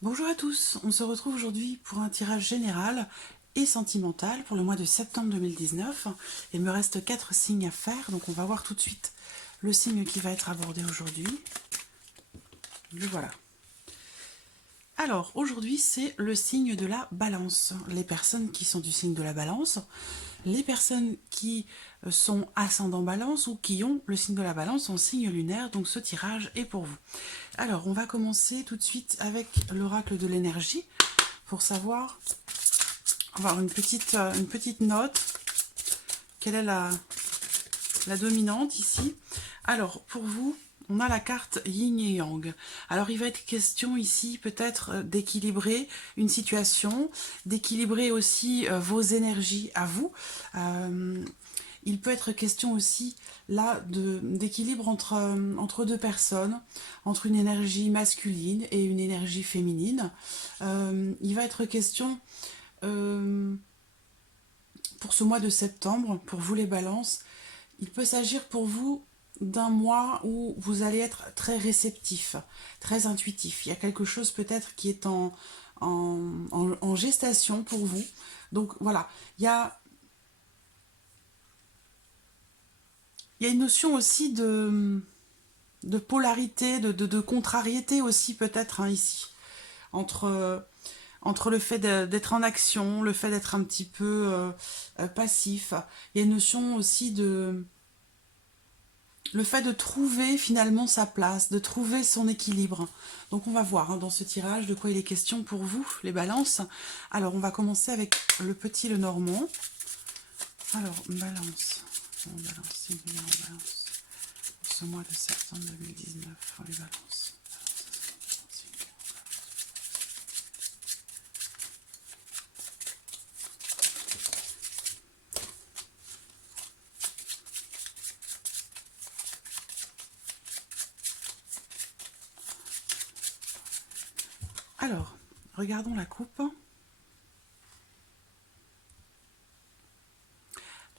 Bonjour à tous, on se retrouve aujourd'hui pour un tirage général et sentimental pour le mois de septembre 2019. Il me reste 4 signes à faire, donc on va voir tout de suite le signe qui va être abordé aujourd'hui. Le voilà. Alors, aujourd'hui, c'est le signe de la balance. Les personnes qui sont du signe de la balance, les personnes qui sont ascendant balance ou qui ont le signe de la balance en signe lunaire, donc ce tirage est pour vous. Alors, on va commencer tout de suite avec l'oracle de l'énergie pour savoir, avoir une petite note. Quelle est la dominante ici? Alors, pour vous, on a la carte yin et yang. Alors, il va être question ici peut-être d'équilibrer une situation, d'équilibrer aussi vos énergies à vous. Il peut être question aussi là d'équilibre entre deux personnes, entre une énergie masculine et une énergie féminine. Il va être question pour ce mois de septembre, pour vous les balances, il peut s'agir pour vous d'un mois où vous allez être très réceptif, très intuitif. Il y a quelque chose peut-être qui est en gestation pour vous. Donc voilà, il y a une notion aussi de polarité, de contrariété aussi peut-être ici, entre le fait d'être en action, le fait d'être un petit peu passif. Il y a une notion aussi le fait de trouver finalement sa place, de trouver son équilibre. Donc on va voir dans ce tirage de quoi il est question pour vous, les balances. Alors on va commencer avec le petit, le normand. Alors, balance. Balance, singulier en balance. Pour ce mois de septembre 2019, pour les balances. Alors, regardons la coupe.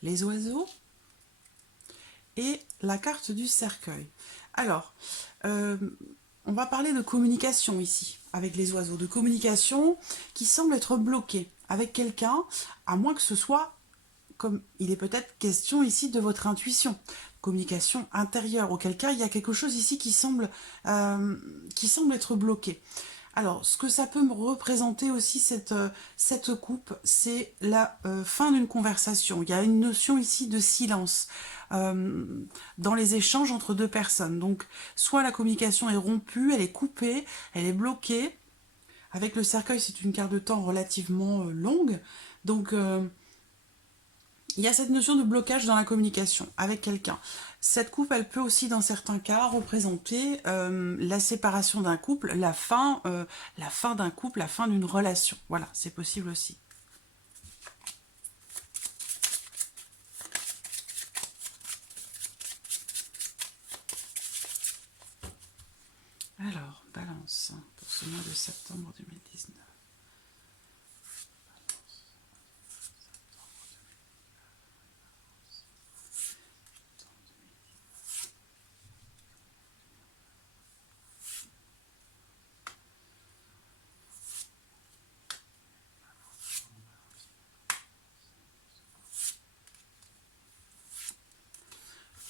Les oiseaux et la carte du cercueil. Alors, on va parler de communication ici, avec les oiseaux, de communication qui semble être bloquée avec quelqu'un, à moins que ce soit, comme il est peut-être question ici de votre intuition, communication intérieure, auquel cas il y a quelque chose ici qui semble être bloqué. Alors, ce que ça peut me représenter aussi, cette coupe, c'est la fin d'une conversation. Il y a une notion ici de silence dans les échanges entre deux personnes. Donc, soit la communication est rompue, elle est coupée, elle est bloquée. Avec le cercueil, c'est une carte de temps relativement longue. Donc, il y a cette notion de blocage dans la communication avec quelqu'un. Cette coupe, elle peut aussi, dans certains cas, représenter la séparation d'un couple, la fin d'un couple, la fin d'une relation. Voilà, c'est possible aussi. Alors, balance, pour ce mois de septembre 2019.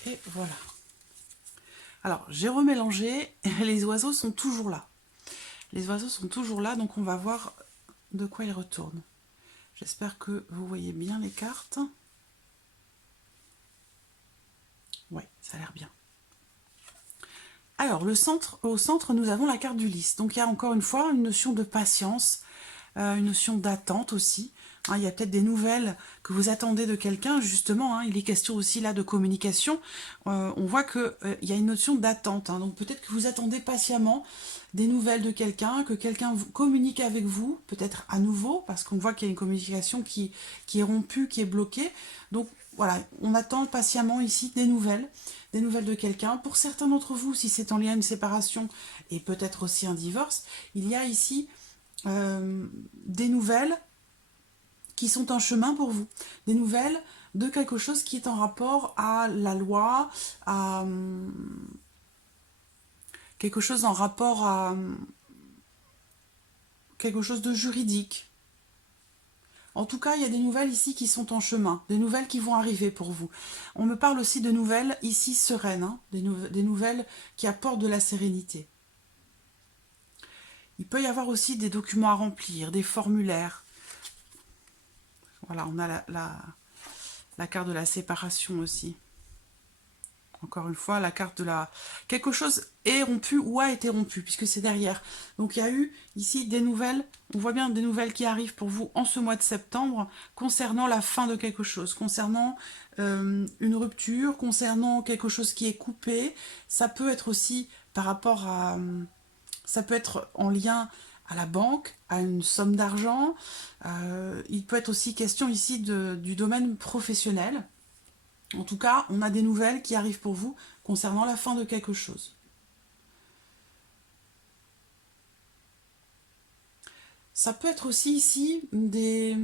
Et voilà. Alors, j'ai remélangé, les oiseaux sont toujours là. Les oiseaux sont toujours là, donc on va voir de quoi ils retournent. J'espère que vous voyez bien les cartes. Oui, ça a l'air bien. Alors, au centre, nous avons la carte du lys. Donc, il y a encore une fois une notion de patience, une notion d'attente aussi. Il y a peut-être des nouvelles que vous attendez de quelqu'un, justement. Il est question aussi là de communication. On voit qu'il y a une notion d'attente. Donc, peut-être que vous attendez patiemment des nouvelles de quelqu'un, que quelqu'un communique avec vous, peut-être à nouveau, parce qu'on voit qu'il y a une communication qui est rompue, qui est bloquée. Donc, voilà, on attend patiemment ici des nouvelles de quelqu'un. Pour certains d'entre vous, si c'est en lien à une séparation et peut-être aussi un divorce, il y a ici des nouvelles qui sont en chemin pour vous. Des nouvelles de quelque chose qui est en rapport à la loi, à quelque chose en rapport quelque chose de juridique. En tout cas, il y a des nouvelles ici qui sont en chemin, des nouvelles qui vont arriver pour vous. On me parle aussi de nouvelles ici sereines, hein, des nouvelles qui apportent de la sérénité. Il peut y avoir aussi des documents à remplir, des formulaires. Voilà, on a la carte de la séparation aussi. Encore une fois, la carte de la... Quelque chose est rompu ou a été rompu, puisque c'est derrière. Donc il y a eu ici des nouvelles, on voit bien des nouvelles qui arrivent pour vous en ce mois de septembre, concernant la fin de quelque chose, concernant une rupture, concernant quelque chose qui est coupé. Ça peut être aussi par rapport à... ça peut être en lien à la banque, à une somme d'argent. Il peut être aussi question ici du domaine professionnel. En tout cas, on a des nouvelles qui arrivent pour vous concernant la fin de quelque chose. Ça peut être aussi ici des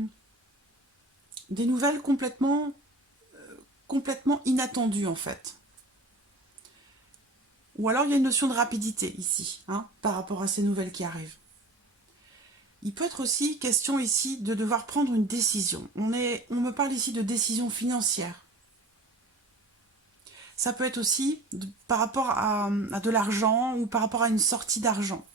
nouvelles complètement inattendues en fait. Ou alors il y a une notion de rapidité ici, hein, par rapport à ces nouvelles qui arrivent. Il peut être aussi question ici de devoir prendre une décision. On me parle ici de décision financière. Ça peut être aussi par rapport à de l'argent ou par rapport à une sortie d'argent.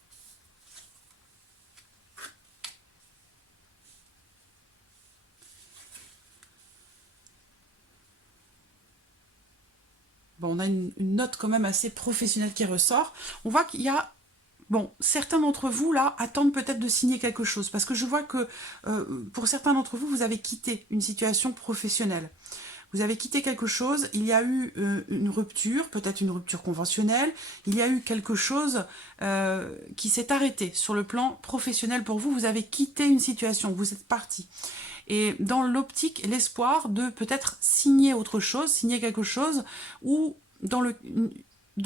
Bon, on a une note quand même assez professionnelle qui ressort. On voit qu'il y a... Bon, certains d'entre vous, là, attendent peut-être de signer quelque chose. Parce que je vois que pour certains d'entre vous, vous avez quitté une situation professionnelle. Vous avez quitté quelque chose, il y a eu une rupture, peut-être une rupture conventionnelle, il y a eu quelque chose qui s'est arrêté sur le plan professionnel pour vous, vous avez quitté une situation, vous êtes parti. Et dans l'optique, l'espoir de peut-être signer autre chose, signer quelque chose, ou dans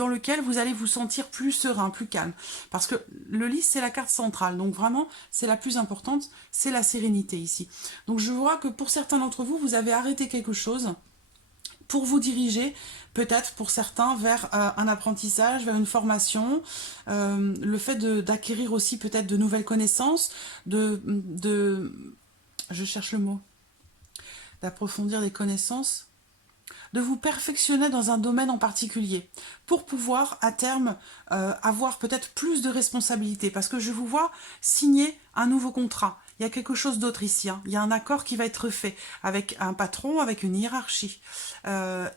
lequel vous allez vous sentir plus serein, plus calme. Parce que le lys, c'est la carte centrale. Donc vraiment, c'est la plus importante, c'est la sérénité ici. Donc je vois que pour certains d'entre vous, vous avez arrêté quelque chose pour vous diriger, peut-être pour certains, vers un apprentissage, vers une formation, le fait d'acquérir aussi peut-être de nouvelles connaissances, je cherche le mot, d'approfondir des connaissances, de vous perfectionner dans un domaine en particulier, pour pouvoir à terme avoir peut-être plus de responsabilités, parce que je vous vois signer un nouveau contrat. Il y a quelque chose d'autre ici, hein. Il y a un accord qui va être fait avec un patron, avec une hiérarchie. Il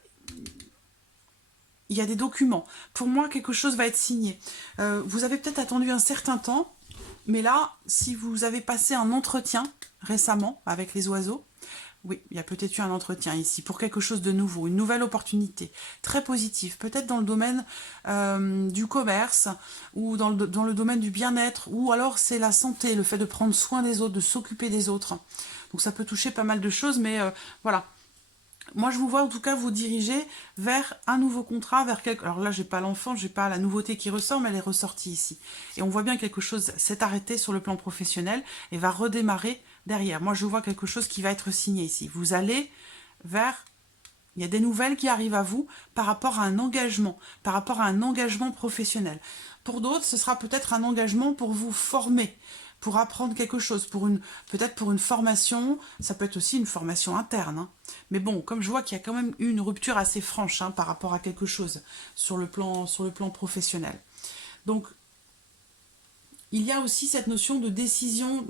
y a des documents. Pour moi, quelque chose va être signé. Vous avez peut-être attendu un certain temps, mais là, si vous avez passé un entretien récemment avec les oiseaux, oui, il y a peut-être eu un entretien ici pour quelque chose de nouveau, une nouvelle opportunité, très positive, peut-être dans le domaine du commerce ou dans le domaine du bien-être, ou alors c'est la santé, le fait de prendre soin des autres, de s'occuper des autres. Donc ça peut toucher pas mal de choses, mais voilà. Moi, je vous vois en tout cas vous diriger vers un nouveau contrat, vers quelque... Alors là, j'ai pas l'enfant, j'ai pas la nouveauté qui ressort, mais elle est ressortie ici. Et on voit bien quelque chose s'est arrêté sur le plan professionnel et va redémarrer derrière. Moi, je vois quelque chose qui va être signé ici. Vous allez vers... Il y a des nouvelles qui arrivent à vous par rapport à un engagement professionnel. Pour d'autres, ce sera peut-être un engagement pour vous former, pour apprendre quelque chose, peut-être pour une formation, ça peut être aussi une formation interne. Hein. Mais bon, comme je vois qu'il y a quand même eu une rupture assez franche par rapport à quelque chose sur le plan professionnel. Donc, il y a aussi cette notion de décision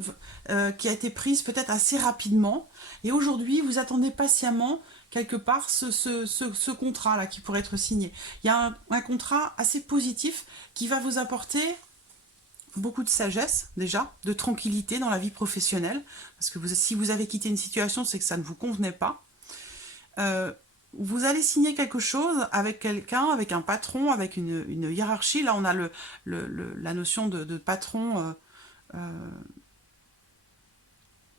qui a été prise peut-être assez rapidement. Et aujourd'hui, vous attendez patiemment quelque part ce contrat-là qui pourrait être signé. Il y a un contrat assez positif qui va vous apporter beaucoup de sagesse déjà, de tranquillité dans la vie professionnelle. Parce que si vous avez quitté une situation, c'est que ça ne vous convenait pas. Vous allez signer quelque chose avec quelqu'un, avec un patron, avec une hiérarchie. Là, on a la notion de patron.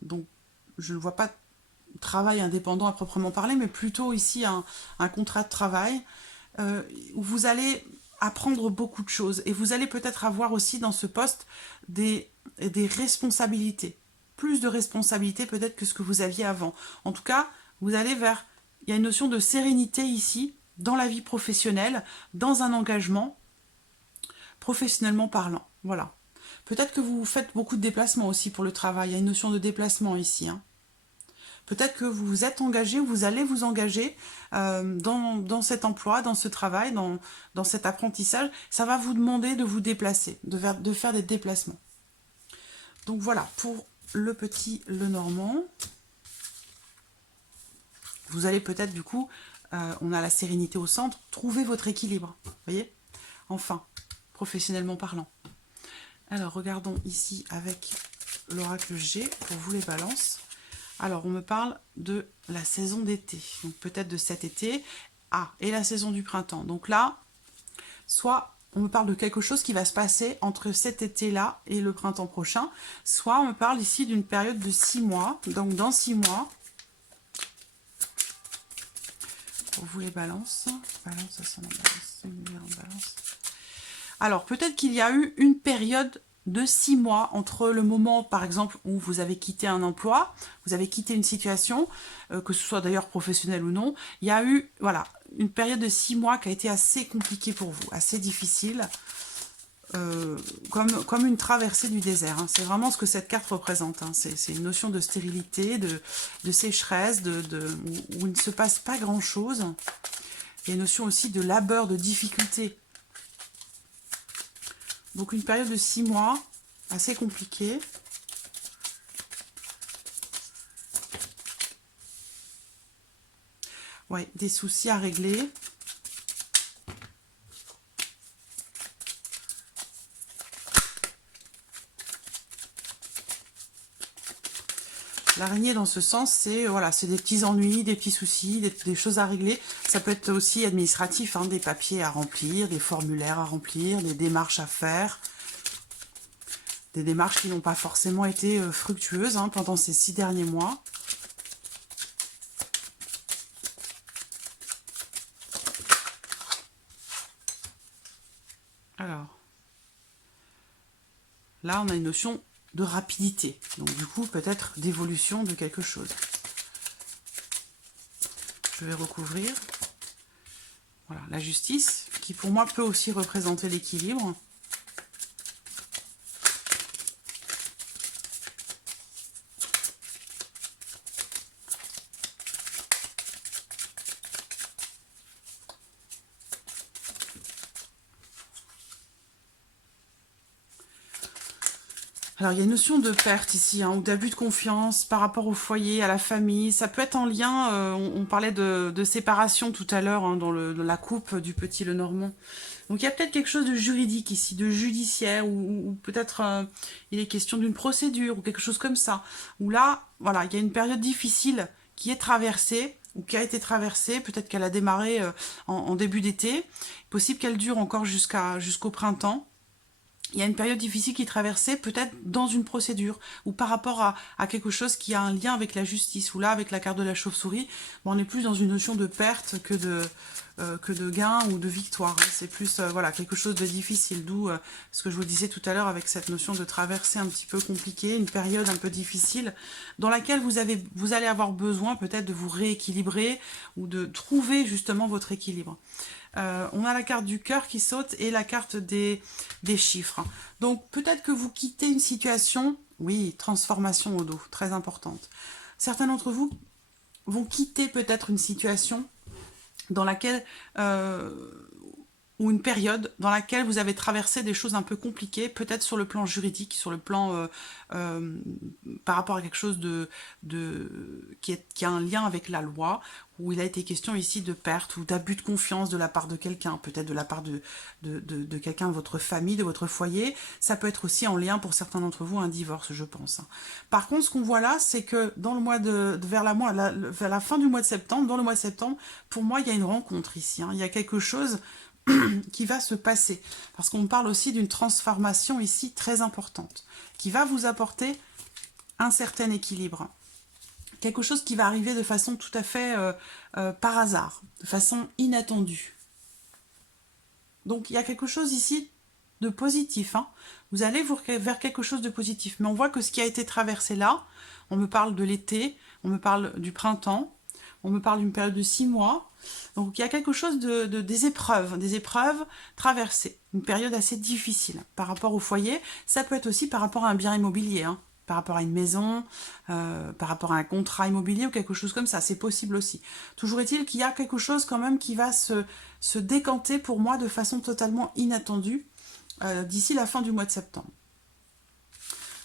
Donc, je ne vois pas travail indépendant à proprement parler, mais plutôt ici un contrat de travail où vous allez apprendre beaucoup de choses. Et vous allez peut-être avoir aussi dans ce poste des responsabilités. Plus de responsabilités peut-être que ce que vous aviez avant. En tout cas, vous allez vers... Il y a une notion de sérénité ici, dans la vie professionnelle, dans un engagement, professionnellement parlant. Voilà. Peut-être que vous faites beaucoup de déplacements aussi pour le travail. Il y a une notion de déplacement ici. Hein. Peut-être que vous vous êtes engagé ou vous allez vous engager dans cet emploi, dans ce travail, dans cet apprentissage. Ça va vous demander de vous déplacer, de faire des déplacements. Donc voilà, pour le petit Lenormand. Vous allez peut-être du coup, on a la sérénité au centre, trouver votre équilibre. Vous voyez? Enfin, professionnellement parlant. Alors, regardons ici avec l'oracle G pour vous les balances. Alors, on me parle de la saison d'été. Donc, peut-être de cet été. Ah, et la saison du printemps. Donc là, soit on me parle de quelque chose qui va se passer entre cet été-là et le printemps prochain. Soit on me parle ici d'une période de 6 mois. Donc, dans 6 mois, pour vous les balances. Balance, ça sent la balance. Alors, peut-être qu'il y a eu une période de 6 mois entre le moment, par exemple, où vous avez quitté un emploi, vous avez quitté une situation, que ce soit d'ailleurs professionnelle ou non. Il y a eu, voilà, une période de 6 mois qui a été assez compliquée pour vous, assez difficile, comme une traversée du désert. Hein. C'est vraiment ce que cette carte représente. Hein. C'est une notion de stérilité, de sécheresse, où il ne se passe pas grand-chose. Il y a une notion aussi de labeur, de difficulté. Donc une période de 6 mois, assez compliquée. Ouais, des soucis à régler. L'araignée, dans ce sens, c'est voilà, c'est des petits ennuis, des petits soucis, des choses à régler. Ça peut être aussi administratif, hein, des papiers à remplir, des formulaires à remplir, des démarches à faire. Des démarches qui n'ont pas forcément été fructueuses hein, pendant ces 6 derniers mois. Alors, là, on a une notion de rapidité. Donc, du coup, peut-être d'évolution de quelque chose. Je vais recouvrir. Voilà, la justice, qui pour moi peut aussi représenter l'équilibre. Alors, il y a une notion de perte ici, hein, ou d'abus de confiance par rapport au foyer, à la famille. Ça peut être en lien, on parlait de séparation tout à l'heure, hein, dans la coupe du petit Lenormand. Donc, il y a peut-être quelque chose de juridique ici, de judiciaire, ou peut-être il est question d'une procédure, ou quelque chose comme ça. Où là, voilà, il y a une période difficile qui est traversée, ou qui a été traversée, peut-être qu'elle a démarré en début d'été. Possible qu'elle dure encore jusqu'au printemps. Il y a une période difficile qui est traversée, peut-être dans une procédure, ou par rapport à quelque chose qui a un lien avec la justice, ou là, avec la carte de la chauve-souris, bon, on est plus dans une notion de perte que de gain ou de victoire. C'est plus voilà, quelque chose de difficile, d'où ce que je vous disais tout à l'heure avec cette notion de traversée un petit peu compliquée, une période un peu difficile, dans laquelle vous allez avoir besoin peut-être de vous rééquilibrer, ou de trouver justement votre équilibre. On a la carte du cœur qui saute et la carte des chiffres. Donc peut-être que vous quittez une situation, oui, transformation au dos, très importante. Certains d'entre vous vont quitter peut-être une situation dans laquelle, ou une période dans laquelle vous avez traversé des choses un peu compliquées, peut-être sur le plan juridique, sur le plan par rapport à quelque chose qui a un lien avec la loi, où il a été question ici de perte ou d'abus de confiance de la part de quelqu'un, peut-être de la part de quelqu'un de votre famille, de votre foyer. Ça peut être aussi en lien pour certains d'entre vous un divorce, je pense. Par contre, ce qu'on voit là, c'est que dans le mois vers la fin du mois de septembre, dans le mois de septembre, pour moi, il y a une rencontre ici. Hein. Il y a quelque chose qui va se passer. Parce qu'on parle aussi d'une transformation ici très importante, qui va vous apporter un certain équilibre. Quelque chose qui va arriver de façon tout à fait par hasard, de façon inattendue. Donc il y a quelque chose ici de positif. Hein. Vous allez vers quelque chose de positif. Mais on voit que ce qui a été traversé là, on me parle de l'été, on me parle du printemps, On me parle d'une période de 6 mois. Donc il y a quelque chose des épreuves traversées. Une période assez difficile par rapport au foyer. Ça peut être aussi par rapport à un bien immobilier, hein, par rapport à une maison, par rapport à un contrat immobilier ou quelque chose comme ça. C'est possible aussi. Toujours est-il qu'il y a quelque chose quand même qui va se décanter pour moi de façon totalement inattendue d'ici la fin du mois de septembre.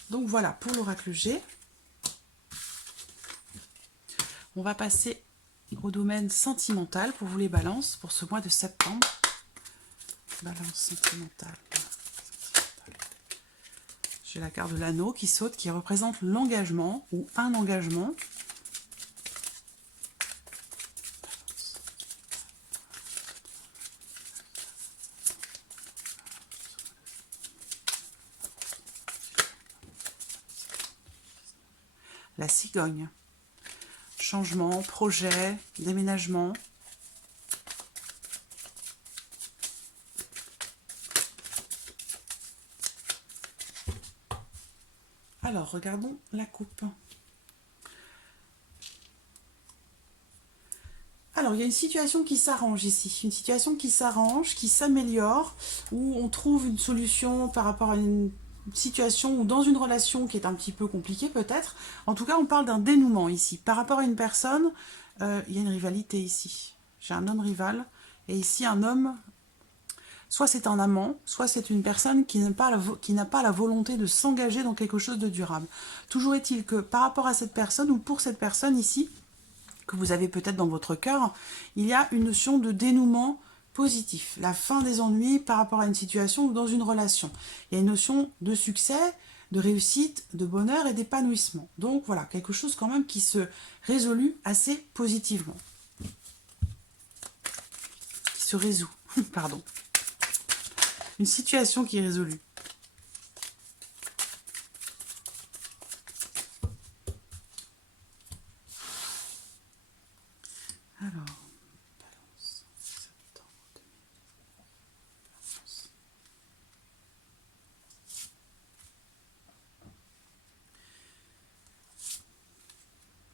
Donc voilà pour l'oracle G. On va passer au domaine sentimental pour vous les balances pour ce mois de septembre. Balance sentimentale. J'ai la carte de l'anneau qui saute, qui représente l'engagement ou un engagement. La cigogne. Changement, projet, déménagement. Alors, regardons la coupe. Alors, il y a une situation qui s'arrange ici. Une situation qui s'arrange, qui s'améliore, où on trouve une solution par rapport à une situation ou dans une relation qui est un petit peu compliquée peut-être. En tout cas, on parle d'un dénouement ici. Par rapport à une personne, il y a une rivalité ici. J'ai un homme rival et ici un homme, soit c'est un amant, soit c'est une personne qui n'a pas la volonté de s'engager dans quelque chose de durable. Toujours est-il que par rapport à cette personne ou pour cette personne ici, que vous avez peut-être dans votre cœur, il y a une notion de dénouement positif, la fin des ennuis par rapport à une situation ou dans une relation. Il y a une notion de succès, de réussite, de bonheur et d'épanouissement. Donc voilà, quelque chose quand même qui se résout assez positivement. Qui se résout, pardon. Une situation qui est résolue. Alors, balance, septembre 2011.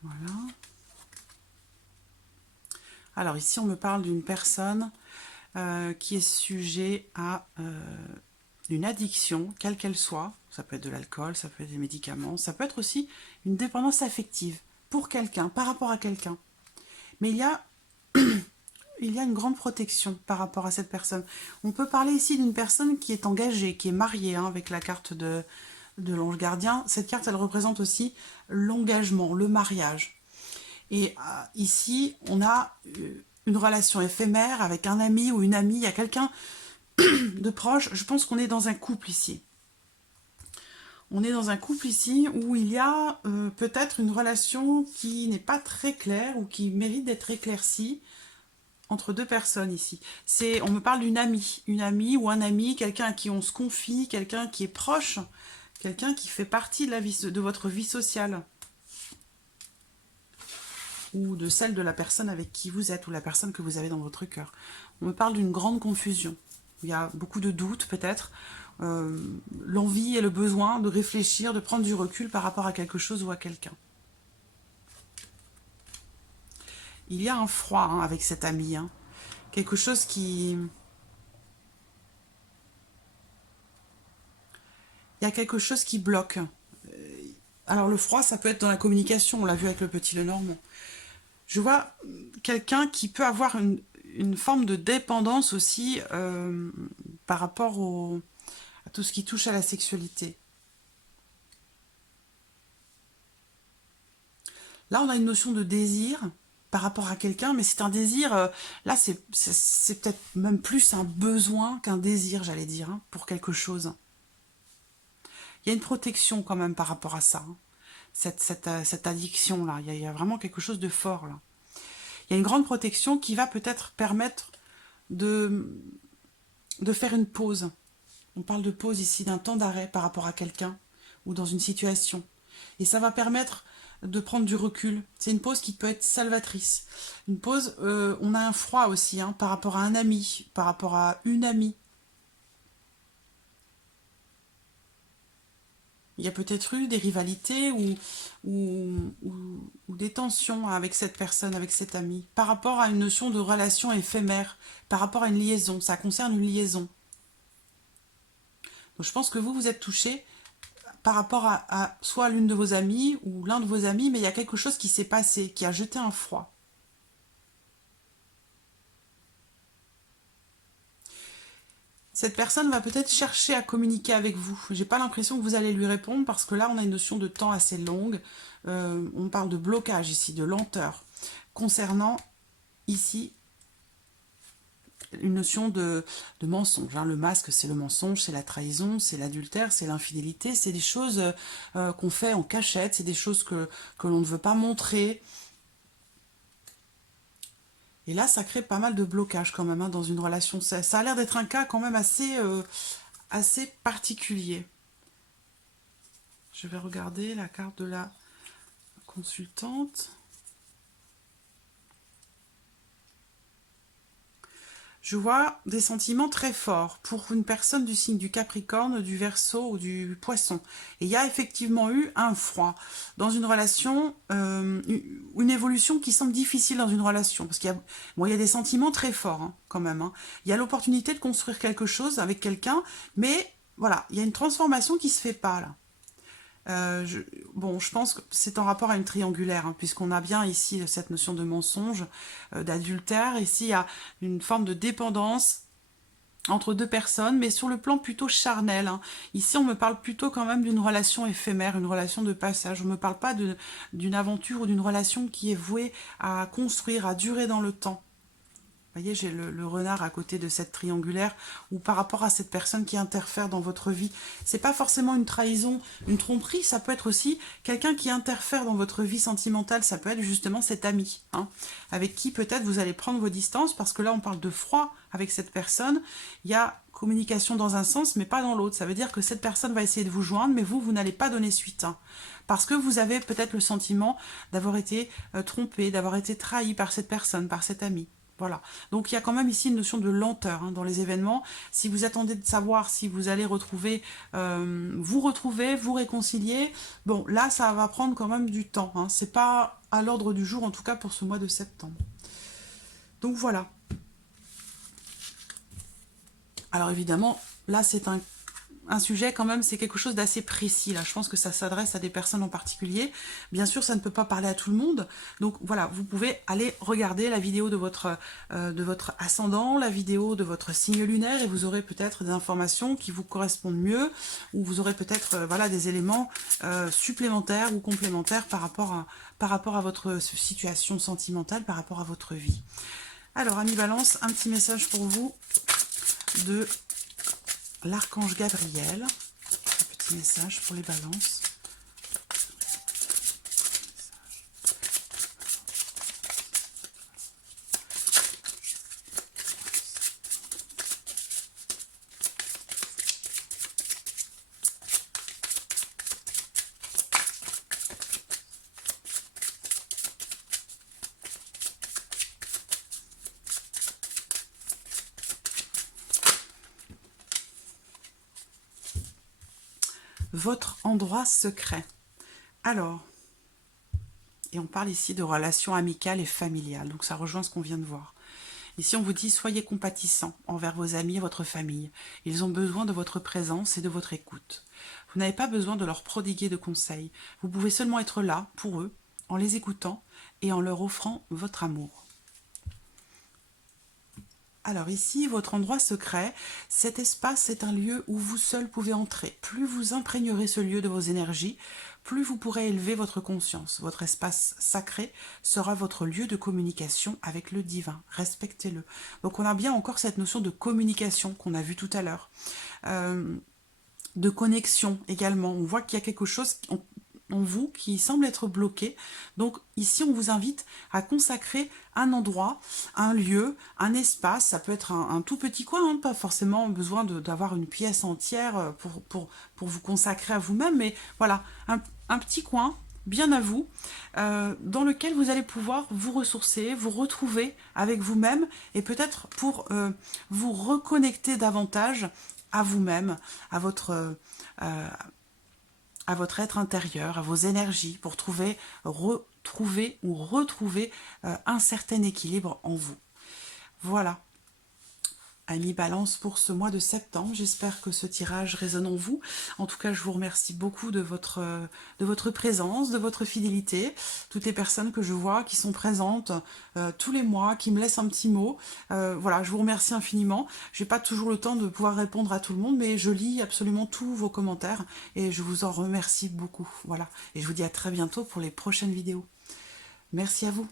Voilà. Alors ici, on me parle d'une personne qui est sujet à une addiction, quelle qu'elle soit. Ça peut être de l'alcool, ça peut être des médicaments, ça peut être aussi une dépendance affective pour quelqu'un, par rapport à quelqu'un. Mais il y a une grande protection par rapport à cette personne. On peut parler ici d'une personne qui est engagée, qui est mariée, hein, avec la carte de l'ange gardien. Cette carte, elle représente aussi l'engagement, le mariage. Et ici, on a une relation éphémère avec un ami ou une amie. Il y a quelqu'un de proche. Je pense qu'on est dans un couple ici. On est dans un couple ici où il y a peut-être une relation qui n'est pas très claire ou qui mérite d'être éclaircie entre deux personnes ici. On me parle d'une amie ou un ami, quelqu'un à qui on se confie, quelqu'un qui est proche, quelqu'un qui fait partie de votre vie sociale. Ou de celle de la personne avec qui vous êtes, ou la personne que vous avez dans votre cœur. On me parle d'une grande confusion. Il y a beaucoup de doutes peut-être, l'envie et le besoin de réfléchir, de prendre du recul par rapport à quelque chose ou à quelqu'un. Il y a un froid hein, avec cet ami, hein. Quelque chose qui... Il y a quelque chose qui bloque. Alors le froid, ça peut être dans la communication, on l'a vu avec le petit Lenormand. Je vois quelqu'un qui peut avoir une forme de dépendance aussi par rapport à tout ce qui touche à la sexualité. Là, on a une notion de désir par rapport à quelqu'un, mais c'est un désir, là, c'est peut-être même plus un besoin qu'un désir, j'allais dire, hein, pour quelque chose. Il y a une protection quand même par rapport à ça, hein, cette addiction-là. Il y a vraiment quelque chose de fort, là. Il y a une grande protection qui va peut-être permettre de faire une pause. On parle de pause ici, d'un temps d'arrêt par rapport à quelqu'un ou dans une situation. Et ça va permettre de prendre du recul. C'est une pause qui peut être salvatrice. Une pause, on a un froid aussi hein, par rapport à un ami, par rapport à une amie. Il y a peut-être eu des rivalités ou des tensions avec cette personne, avec cet ami, par rapport à une notion de relation éphémère, par rapport à une liaison. Ça concerne une liaison. Donc je pense que vous êtes touché par rapport à soit l'une de vos amies ou l'un de vos amis, mais il y a quelque chose qui s'est passé, qui a jeté un froid. Cette personne va peut-être chercher à communiquer avec vous. J'ai pas l'impression que vous allez lui répondre parce que là, on a une notion de temps assez longue. On parle de blocage ici, de lenteur. Concernant ici une notion de mensonge. Hein. Le masque, c'est le mensonge, c'est la trahison, c'est l'adultère, c'est l'infidélité. C'est des choses qu'on fait en cachette, c'est des choses que l'on ne veut pas montrer. Et là, ça crée pas mal de blocages quand même hein, dans une relation. Ça a l'air d'être un cas quand même assez particulier. Je vais regarder la carte de la consultante. Je vois des sentiments très forts pour une personne du signe du Capricorne, du Verseau ou du Poisson. Et il y a effectivement eu un froid dans une relation, une évolution qui semble difficile dans une relation. Parce qu'il y a, bon, il y a des sentiments très forts hein, quand même. Hein. Il y a l'opportunité de construire quelque chose avec quelqu'un, mais voilà, il y a une transformation qui ne se fait pas là. Bon, je pense que c'est en rapport à une triangulaire, hein, puisqu'on a bien ici cette notion de mensonge, d'adultère. Ici, il y a une forme de dépendance entre deux personnes, mais sur le plan plutôt charnel. Hein. Ici, on me parle plutôt quand même d'une relation éphémère, une relation de passage. On ne me parle pas d'une aventure ou d'une relation qui est vouée à construire, à durer dans le temps. Vous voyez, j'ai le renard à côté de cette triangulaire, ou par rapport à cette personne qui interfère dans votre vie. C'est pas forcément une trahison, une tromperie, ça peut être aussi quelqu'un qui interfère dans votre vie sentimentale, ça peut être justement cet ami, hein, avec qui peut-être vous allez prendre vos distances, parce que là on parle de froid avec cette personne, il y a communication dans un sens, mais pas dans l'autre. Ça veut dire que cette personne va essayer de vous joindre, mais vous n'allez pas donner suite. Hein, parce que vous avez peut-être le sentiment d'avoir été trompé, d'avoir été trahi par cette personne, par cet ami. Voilà. Donc il y a quand même ici une notion de lenteur hein, dans les événements. Si vous attendez de savoir si vous allez retrouver, vous réconcilier, bon là ça va prendre quand même du temps. Hein. C'est pas à l'ordre du jour en tout cas pour ce mois de septembre. Donc voilà. Alors évidemment, là c'est un sujet quand même, c'est quelque chose d'assez précis. Là, je pense que ça s'adresse à des personnes en particulier. Bien sûr, ça ne peut pas parler à tout le monde. Donc voilà, vous pouvez aller regarder la vidéo de votre ascendant, la vidéo de votre signe lunaire, et vous aurez peut-être des informations qui vous correspondent mieux, ou vous aurez peut-être voilà, des éléments supplémentaires ou complémentaires par rapport à votre situation sentimentale, par rapport à votre vie. Alors, Amis Balance, un petit message pour vous de l'archange Gabriel, un petit message pour les balances. Votre endroit secret. Alors, et on parle ici de relations amicales et familiales, donc ça rejoint ce qu'on vient de voir. Ici, on vous dit, soyez compatissants envers vos amis et votre famille. Ils ont besoin de votre présence et de votre écoute. Vous n'avez pas besoin de leur prodiguer de conseils. Vous pouvez seulement être là pour eux, en les écoutant et en leur offrant votre amour. Alors ici, votre endroit secret, cet espace est un lieu où vous seul pouvez entrer. Plus vous imprégnerez ce lieu de vos énergies, plus vous pourrez élever votre conscience. Votre espace sacré sera votre lieu de communication avec le divin. Respectez-le. Donc on a bien encore cette notion de communication qu'on a vu tout à l'heure. De connexion également. On voit qu'il y a quelque chose en vous qui semble être bloqué. Donc ici, on vous invite à consacrer un endroit, un lieu, un espace. Ça peut être un tout petit coin, hein, pas forcément besoin d'avoir une pièce entière pour vous consacrer à vous-même, mais voilà, un petit coin bien à vous, dans lequel vous allez pouvoir vous ressourcer, vous retrouver avec vous-même et peut-être pour vous reconnecter davantage à vous-même, à votre à votre être intérieur, à vos énergies, pour retrouver un certain équilibre en vous. Voilà. Amis Balance pour ce mois de septembre. J'espère que ce tirage résonne en vous. En tout cas, je vous remercie beaucoup de votre présence, de votre fidélité. Toutes les personnes que je vois qui sont présentes tous les mois, qui me laissent un petit mot. Voilà, je vous remercie infiniment. Je n'ai pas toujours le temps de pouvoir répondre à tout le monde, mais je lis absolument tous vos commentaires et je vous en remercie beaucoup. Voilà. Et je vous dis à très bientôt pour les prochaines vidéos. Merci à vous.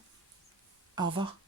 Au revoir.